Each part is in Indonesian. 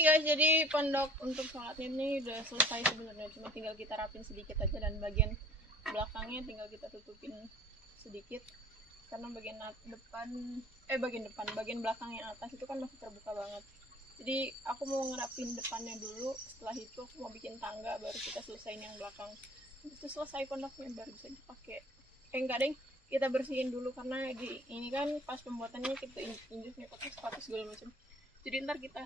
nih guys, jadi pondok untuk sholatnya ini udah selesai sebenarnya, cuma tinggal kita rapin sedikit aja, dan bagian belakangnya tinggal kita tutupin sedikit karena bagian belakang yang atas itu kan masih terbuka banget. Jadi aku mau ngerapin depannya dulu, setelah itu aku mau bikin tangga, baru kita selesain yang belakang. Itu selesai pondoknya baru bisa dipakai. Enggak deng, kita bersihin dulu karena ini kan pas pembuatannya kita injeknya kotor sepatu segala macam. Jadi ntar kita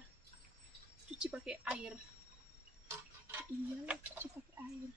cuci pakai air. Iya, cuci pakai air.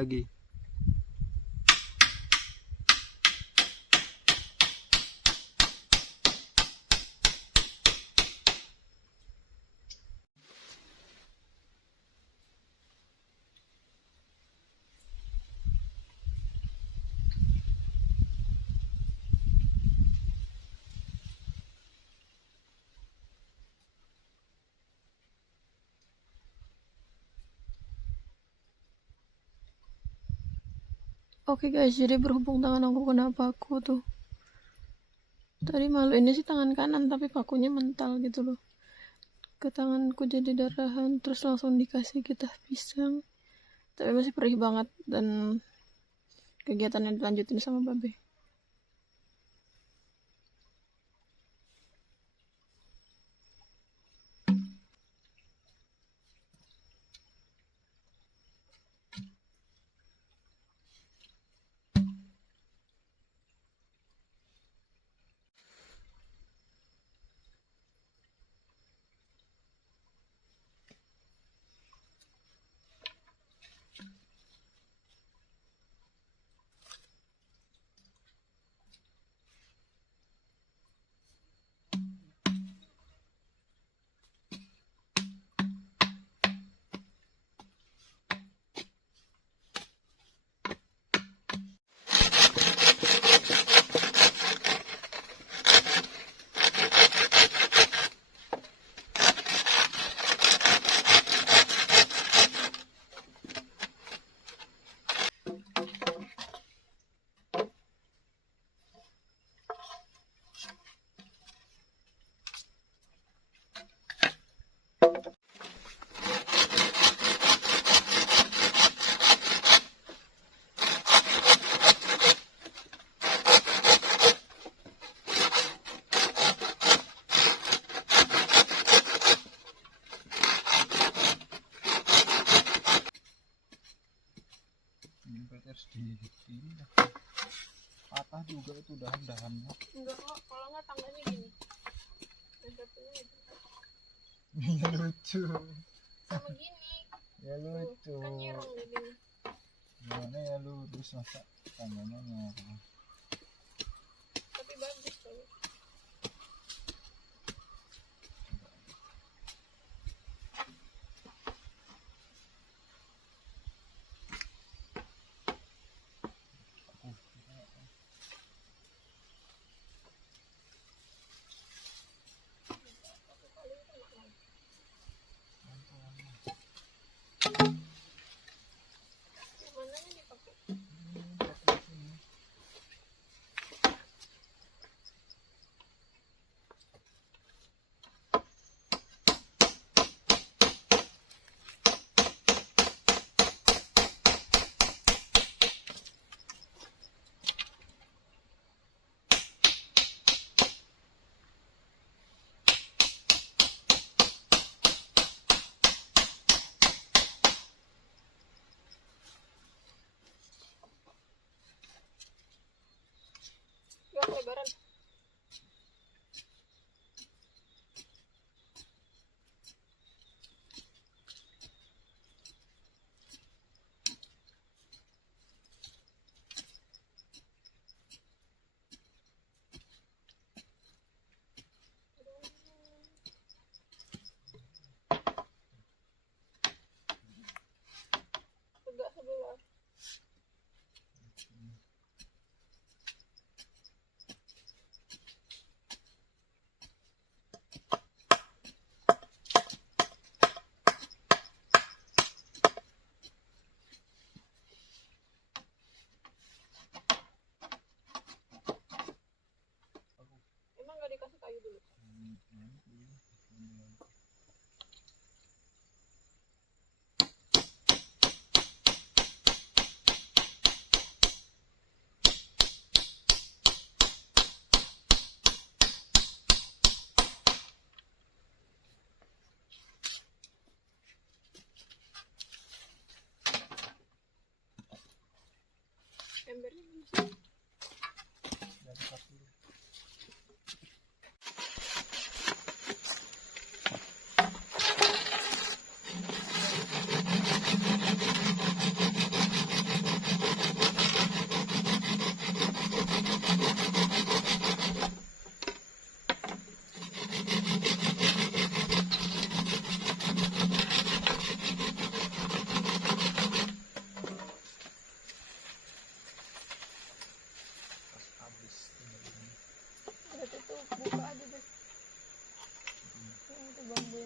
lagi. Oke guys, jadi berhubung tangan aku kena paku tuh. Tadi malu ini sih tangan kanan, tapi pakunya mental gitu loh. Ke tanganku jadi darahan, terus langsung dikasih getah pisang. Tapi masih perih banget dan kegiatannya dilanjutin sama babe. Ini harus dipindah. Patah juga itu dahan-dahannya. Enggak kok, kalau nggak tangganya gini. Yang satunya gitu. Ya lucu. Sama gini. Ya lucu. Kan nyerong di sini. Gimana ya lurus masa tangganya nyerong. Tapi bagus tuh.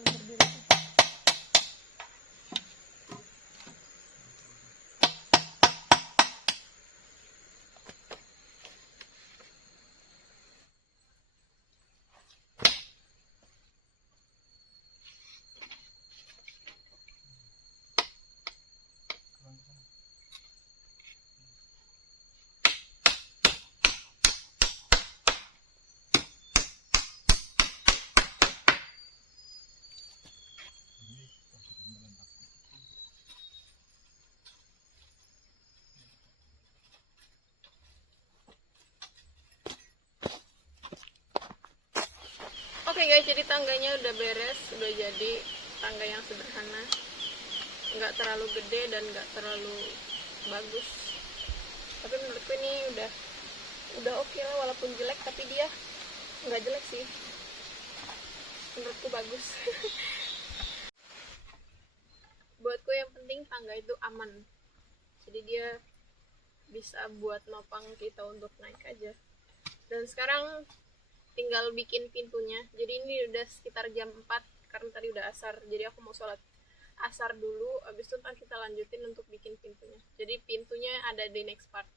berdiri tuh. Oke guys, jadi tangganya udah beres, udah jadi tangga yang sederhana, nggak terlalu gede dan nggak terlalu bagus. Tapi menurutku ini udah oke lah, walaupun jelek tapi dia nggak jelek sih. Menurutku bagus. Buatku yang penting tangga itu aman. Jadi dia bisa buat nopang kita untuk naik aja. Dan sekarang tinggal bikin pintunya. Jadi ini udah sekitar jam 4 karena tadi udah asar. Jadi aku mau sholat asar dulu, habis itu ntar kita lanjutin untuk bikin pintunya. Jadi pintunya ada di next part.